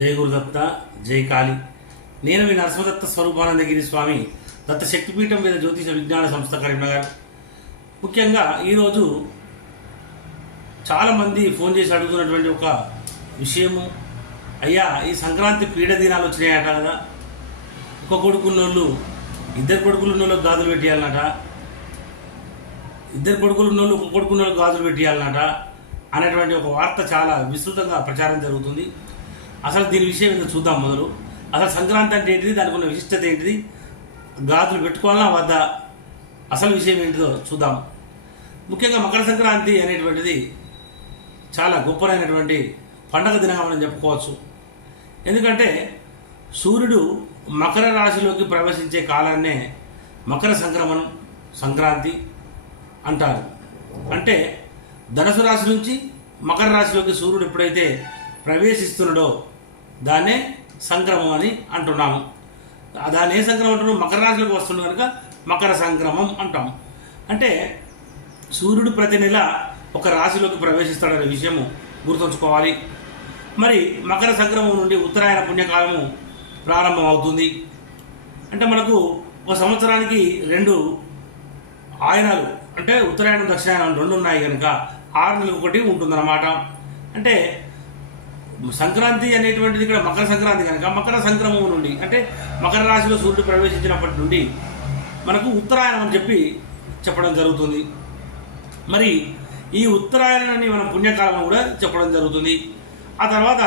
జై గురుదత్త, జై కాళి. నేను మీ నరసింహదత్త స్వరూపానందగిరి స్వామి, దత్త శక్తిపీఠం మీద జ్యోతిష విజ్ఞాన సంస్థ కరీంనగర్. ముఖ్యంగా ఈరోజు చాలామంది ఫోన్ చేసి అడుగుతున్నటువంటి ఒక విషయము, అయ్యా ఈ సంక్రాంతి పీడ దినాలు వచ్చినాయట కదా, ఒక కొడుకున్నోళ్ళు ఇద్దరు కొడుకులున్నోళ్ళకి గాజులు పెట్టేయాలన్నట, ఇద్దరు కొడుకులున్నోళ్ళు ఒక కొడుకున్నోళ్ళకి గాజులు పెట్టేయాలన్నట అనేటువంటి ఒక వార్త చాలా విస్తృతంగా ప్రచారం జరుగుతుంది. అసలు దీని విషయం ఏంటో చూద్దాం. మొదలు అసలు సంక్రాంతి అంటే ఏంటిది, దానికి ఉన్న విశిష్టత ఏంటిది, గాజులు పెట్టుకోవాలన్నా వద్దా, అసలు విషయం ఏంటిదో చూద్దాం. ముఖ్యంగా మకర సంక్రాంతి అనేటువంటిది చాలా గొప్పనైనటువంటి పండగ దినంగా మనం చెప్పుకోవచ్చు. ఎందుకంటే సూర్యుడు మకర రాశిలోకి ప్రవేశించే కాలాన్నే మకర సంక్రమణం, సంక్రాంతి అంటారు. అంటే ధనుసు రాశి నుంచి మకర రాశిలోకి సూర్యుడు ఎప్పుడైతే ప్రవేశిస్తున్నాడో దాన్నే సంక్రమం అని అంటున్నాము. దాన్ని ఏ సంక్రమం అంటున్నాం, మకర రాశిలోకి వస్తుంది కనుక మకర సంక్రమం అంటాం. అంటే సూర్యుడు ప్రతి నెల ఒక రాశిలోకి ప్రవేశిస్తాడనే విషయము గుర్తుంచుకోవాలి. మరి మకర సంక్రమం నుండి ఉత్తరాయణ పుణ్యకాలము ప్రారంభం అవుతుంది. అంటే మనకు ఒక సంవత్సరానికి 2 ఆయనాలు, అంటే ఉత్తరాయణం దక్షిణాయనం 2 ఉన్నాయి కనుక 6 నెలలకు ఒకటి ఉంటుందన్నమాట. అంటే సంక్రాంతి అనేటువంటిది ఇక్కడ మకర సంక్రాంతి కనుక మకర సంక్రమం నుండి, అంటే మకర రాశిలో సూర్యుడు ప్రవేశించినప్పటి నుండి మనకు ఉత్తరాయణం అని చెప్పడం జరుగుతుంది. మరి ఈ ఉత్తరాయణాన్ని మనం పుణ్యకాలం కూడా చెప్పడం జరుగుతుంది. ఆ తర్వాత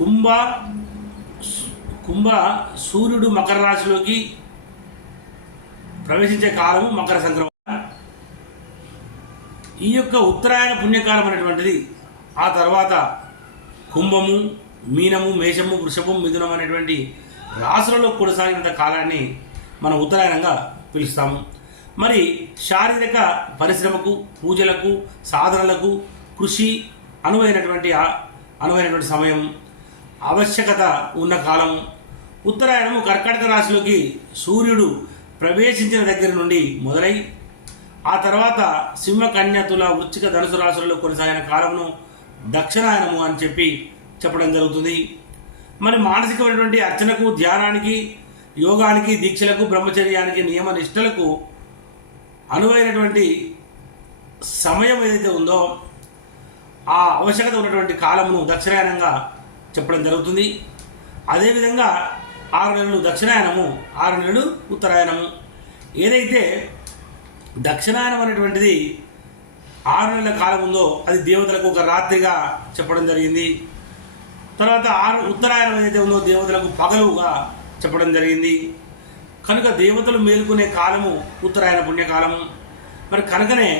కుంభ సూర్యుడు మకర రాశిలోకి ప్రవేశించే కాలము మకర సంక్రమణ. ఈ యొక్క ఉత్తరాయణ పుణ్యకాలం అనేటువంటిది ఆ తర్వాత కుంభము, మీనము, మేషము, వృషభం, మిథునం అనేటువంటి రాశులలో కొనసాగినంత కాలాన్ని మనం ఉత్తరాయణంగా పిలుస్తాము. మరి శారీరక పరిశ్రమకు, పూజలకు, సాధనలకు, కృషి అనువైనటువంటి సమయం, ఆవశ్యకత ఉన్న కాలం. ఉత్తరాయణము కర్కాటక రాశిలోకి సూర్యుడు ప్రవేశించిన దగ్గర నుండి మొదలై ఆ తర్వాత సింహ, కన్య, తుల, వృశ్చిక, ధనుసు రాశులలో కొనసాగిన కాలమును దక్షిణాయనము అని చెప్పడం జరుగుతుంది. మరి మానసికమైనటువంటి అర్చనకు, ధ్యానానికి, యోగానికి, దీక్షలకు, బ్రహ్మచర్యానికి, నియమ నిష్టలకు అనువైనటువంటి సమయం ఏదైతే ఉందో ఆ ఆవశ్యకత ఉన్నటువంటి కాలమును దక్షిణాయనంగా చెప్పడం జరుగుతుంది. అదేవిధంగా 6 నెలలు దక్షిణాయనము, 6 నెలలు ఉత్తరాయణము. ఏదైతే దక్షిణాయనం అనేటువంటిది 6 నెలల కాలం ఉందో అది దేవతలకు ఒక రాత్రిగా చెప్పడం జరిగింది. తర్వాత ఉత్తరాయణం ఏదైతే ఉందో దేవతలకు పగలుగా చెప్పడం జరిగింది. కనుక దేవతలు మేలుకునే కాలము ఉత్తరాయణ పుణ్యకాలము. మరి కనుకనే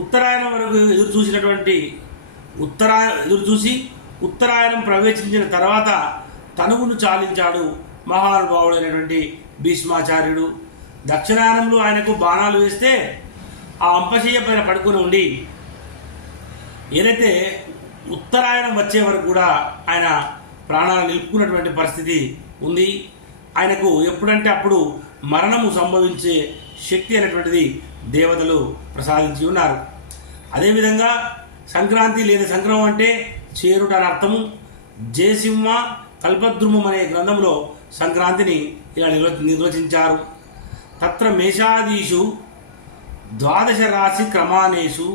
ఉత్తరాయణం వరకు ఎదురు చూసి ఉత్తరాయణం ప్రవేశించిన తర్వాత తనువును చాలించాడు మహానుభావుడైనటువంటి భీష్మాచార్యుడు. దక్షిణాయనంలో ఆయనకు బాణాలు వేస్తే ఆ అంపశయ్య పైన పడుకుని ఉండి ఏదైతే ఉత్తరాయణం వచ్చే వరకు కూడా ఆయన ప్రాణాలు నిలుపుకున్నటువంటి పరిస్థితి ఉంది. ఆయనకు ఎప్పుడంటే అప్పుడు మరణము సంభవించే శక్తి అనేటువంటిది దేవతలు ప్రసాదించి ఉన్నారు. అదేవిధంగా సంక్రాంతి లేదా సంక్రమం అంటే చేరుట అని అర్థము. జయసింహ కల్పద్రుమం అనే గ్రంథంలో సంక్రాంతిని ఇలా నిర్వచించారు. తత్ర మేషాదీషు 12 రాశి క్రమానేషు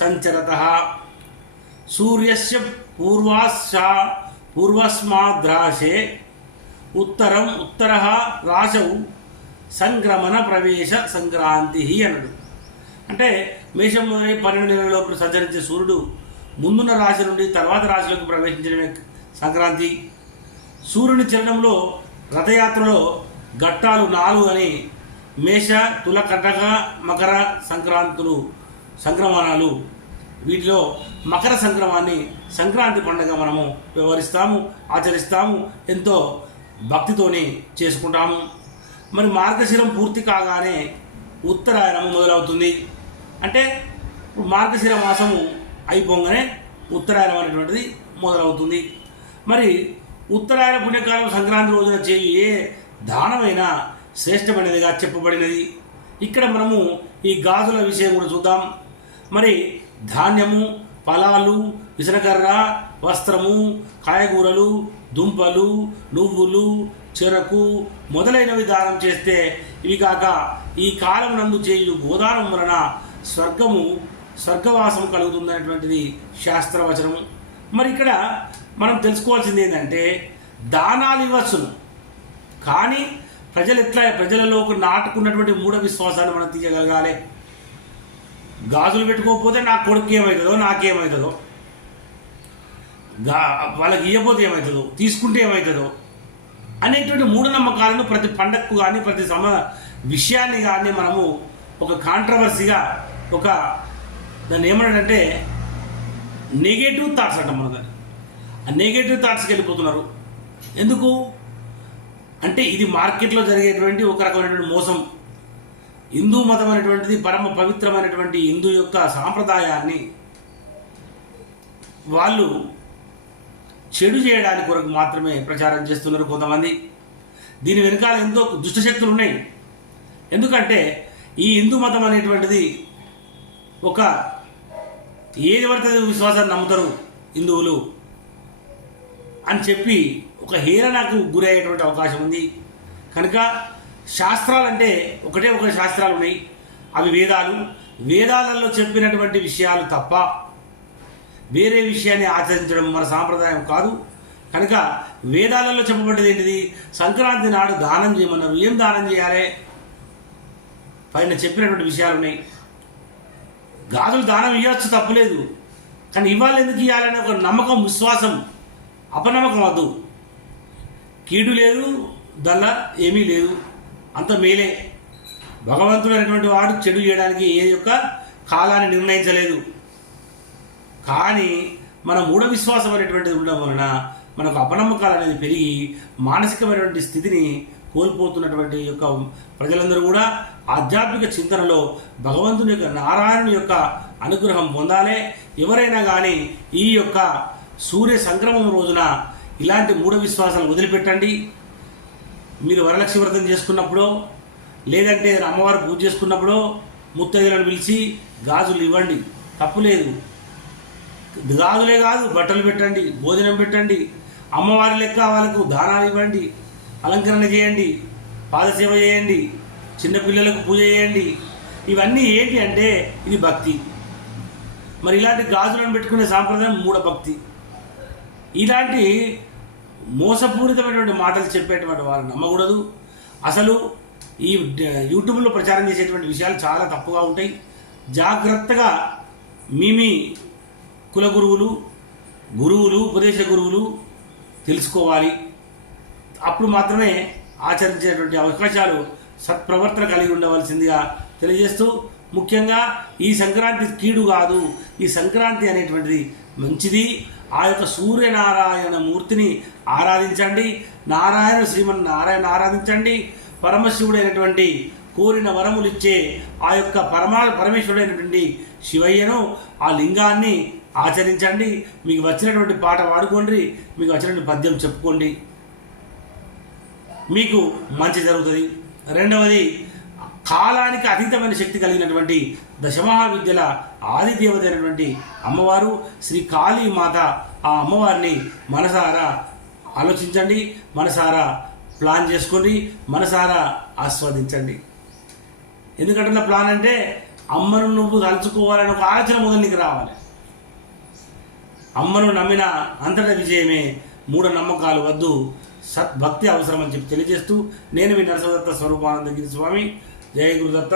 సంచరతః సూర్యస్య పూర్వస్మాద్రాశే ఉత్తరః రాశౌ సంక్రమణ ప్రవేశ సంక్రాంతి అన్నాడు. అంటే మేషం మొదలై 12 నెలల లోపల సంచరించే సూర్యుడు ముందున్న రాశి నుండి తర్వాత రాశిలోకి ప్రవేశించడమే సంక్రాంతి. సూర్యుని చలనంలో రథయాత్రలో ఘట్టాలు 4 అని మేష, తుల, కటక, మకర సంక్రమణాలు. వీటిలో మకర సంక్రమాన్ని సంక్రాంతి పండుగ మనము వ్యవహరిస్తాము, ఆచరిస్తాము, ఎంతో భక్తితోని చేసుకుంటాము. మరి మార్గశిరం పూర్తి కాగానే ఉత్తరాయణము మొదలవుతుంది. అంటే మార్గశిర మాసము అయిపోగానే ఉత్తరాయణం అనేటువంటిది మొదలవుతుంది. మరి ఉత్తరాయణ పుణ్యకాలం సంక్రాంతి రోజున చేయు ఏ దానమైనా శ్రేష్టమైనదిగా చెప్పబడినది. ఇక్కడ మనము ఈ గాజుల విషయం కూడా చూద్దాం. మరి ధాన్యము, ఫలాలు, విసనకర్ర, వస్త్రము, కాయగూరలు, దుంపలు, నువ్వులు, చెరకు మొదలైనవి దానం చేస్తే ఇవి కాక ఈ కాలం నందు చేయు గోదానం వలన స్వర్గవాసం కలుగుతుందనేటువంటిది శాస్త్రవచనము. మరి ఇక్కడ మనం తెలుసుకోవాల్సింది ఏంటంటే దానాలు ఇవ్వచ్చును, కానీ ప్రజలలో నాటుకున్నటువంటి మూఢ విశ్వాసాన్ని మనం తీయగలగాలి. గాజులు పెట్టుకోకపోతే నా కొడుకు ఏమవుతుందో, నాకేమవుతుందో, వాళ్ళకి ఇవ్వకపోతే ఏమవుతుందో, తీసుకుంటే ఏమవుతుందో అనేటువంటి మూఢనమ్మకాలను ప్రతి పండగకు కానీ ప్రతి విషయాన్ని కానీ మనము ఒక కాంట్రవర్సీగా దాన్ని ఏమన్నాడంటే నెగటివ్ థాట్స్ అంటాం మనం దాన్ని. ఆ నెగటివ్ థాట్స్కి వెళ్ళిపోతున్నారు. ఎందుకు అంటే ఇది మార్కెట్లో జరిగేటువంటి ఒక రకమైనటువంటి మోసం. హిందూ మతం అనేటువంటిది పరమ పవిత్రమైనటువంటి హిందూ యొక్క సాంప్రదాయాన్ని వాళ్ళు చెడు చేయడానికి కొరకు మాత్రమే ప్రచారం చేస్తున్నారు కొంతమంది. దీని వెనకాల ఎంతో దుష్టశక్తులు ఉన్నాయి. ఎందుకంటే ఈ హిందూ మతం అనేటువంటిది ఏది పడితే విశ్వాసాన్ని నమ్ముతారు హిందువులు అని చెప్పి ఒక హేళనకు గురయ్యేటువంటి అవకాశం ఉంది. కనుక శాస్త్రాలంటే ఒక శాస్త్రాలు ఉన్నాయి, అవి వేదాలలో చెప్పినటువంటి విషయాలు తప్ప వేరే విషయాన్ని ఆచరించడం మన సాంప్రదాయం కాదు. కనుక వేదాలలో చెప్పబడ్డది ఏంటిది? సంక్రాంతి నాడు దానం చేయమన్నారు. ఏం దానం చేయాలి? పైన చెప్పినటువంటి విషయాలు ఉన్నాయి. గాజులు దానం ఇవ్వచ్చు, తప్పులేదు. కానీ ఇవాళ ఎందుకు ఇవ్వాలనే ఒక నమ్మకం, విశ్వాసం, అపనమ్మకం వద్దు. కీడు లేదు, దల్ల ఏమీ లేదు, అంత మేలే. భగవంతుడు అనేటువంటి వాడు చెడు చేయడానికి ఏ యొక్క కాలాన్ని నిర్ణయించలేదు. కానీ మన మూఢ విశ్వాసం అనేటువంటిది ఉండడం వలన మనకు అపనమ్మకాలు అనేది పెరిగి మానసికమైనటువంటి స్థితిని కోల్పోతున్నటువంటి యొక్క ప్రజలందరూ కూడా ఆధ్యాత్మిక చింతనలో భగవంతుని యొక్క నారాయణుని యొక్క అనుగ్రహం పొందాలి. ఎవరైనా కానీ ఈ యొక్క సూర్య సంక్రమం రోజున ఇలాంటి మూఢ విశ్వాసాలు వదిలిపెట్టండి. మీరు వరలక్ష్మి వ్రతం చేసుకున్నప్పుడు, లేదంటే అమ్మవారు పూజ చేసుకున్నప్పుడు ముత్తైదులను పిలిచి గాజులు ఇవ్వండి, తప్పులేదు. గాజులే కాదు, బట్టలు పెట్టండి, భోజనం పెట్టండి, అమ్మవారి లెక్క వాళ్ళకు దానాలు ఇవ్వండి, అలంకరణ చేయండి, పాదసేవ చేయండి, చిన్నపిల్లలకు పూజ చేయండి. ఇవన్నీ ఏంటి అంటే ఇది భక్తి. మరి ఇలాంటి గాజులను పెట్టుకునే సాంప్రదాయం మూఢ భక్తి. ఇలాంటి మోసపూరితమైనటువంటి మాటలు చెప్పేటువంటి వారు నమ్మకూడదు. అసలు ఈ యూట్యూబ్లో ప్రచారం చేసేటువంటి విషయాలు చాలా తప్పుగా ఉంటాయి. జాగ్రత్తగా మీ కుల గురువులు, ఉపదేశ గురువులు తెలుసుకోవాలి. అప్పుడు మాత్రమే ఆచరించేటువంటి అవకాశాలు సత్ప్రవర్తన కలిగి ఉండవలసిందిగా తెలియజేస్తూ, ముఖ్యంగా ఈ సంక్రాంతి కీడు కాదు, ఈ సంక్రాంతి అనేటువంటిది మంచిది. ఆ యొక్క సూర్యనారాయణ మూర్తిని ఆరాధించండి, శ్రీమన్నారాయణ ఆరాధించండి. పరమశివుడైనటువంటి కోరిన వరములు ఇచ్చే ఆ యొక్క పరమేశ్వరుడైనటువంటి శివయ్యను, ఆ లింగాన్ని ఆచరించండి. మీకు వచ్చినటువంటి పాట పాడుకోండి, మీకు వచ్చినటువంటి పద్యం చెప్పుకోండి, మీకు మంచి జరుగుతుంది. రెండవది, కాలానికి అతీతమైన శక్తి కలిగినటువంటి దశమహావిద్యల ఆది దేవత అయినటువంటి అమ్మవారు శ్రీ కాళీమాత. ఆ అమ్మవారిని మనసారా ఆలోచించండి, మనసారా ప్లాన్ చేసుకోండి, మనసారా ఆస్వాదించండి. ఎందుకంటే నా ప్లాన్ అంటే అమ్మను నువ్వు తలుచుకోవాలని ఒక ఆలోచన మొదలు నీకు రావాలి. అమ్మను నమ్మిన అంతట విజయమే. మూఢ నమ్మకాలు వద్దు, సద్భక్తి అవసరం అని చెప్పి తెలియజేస్తూ, నేను మీ నరసదత్త స్వరూపానందగిరి స్వామి. జయ గురుదత్త.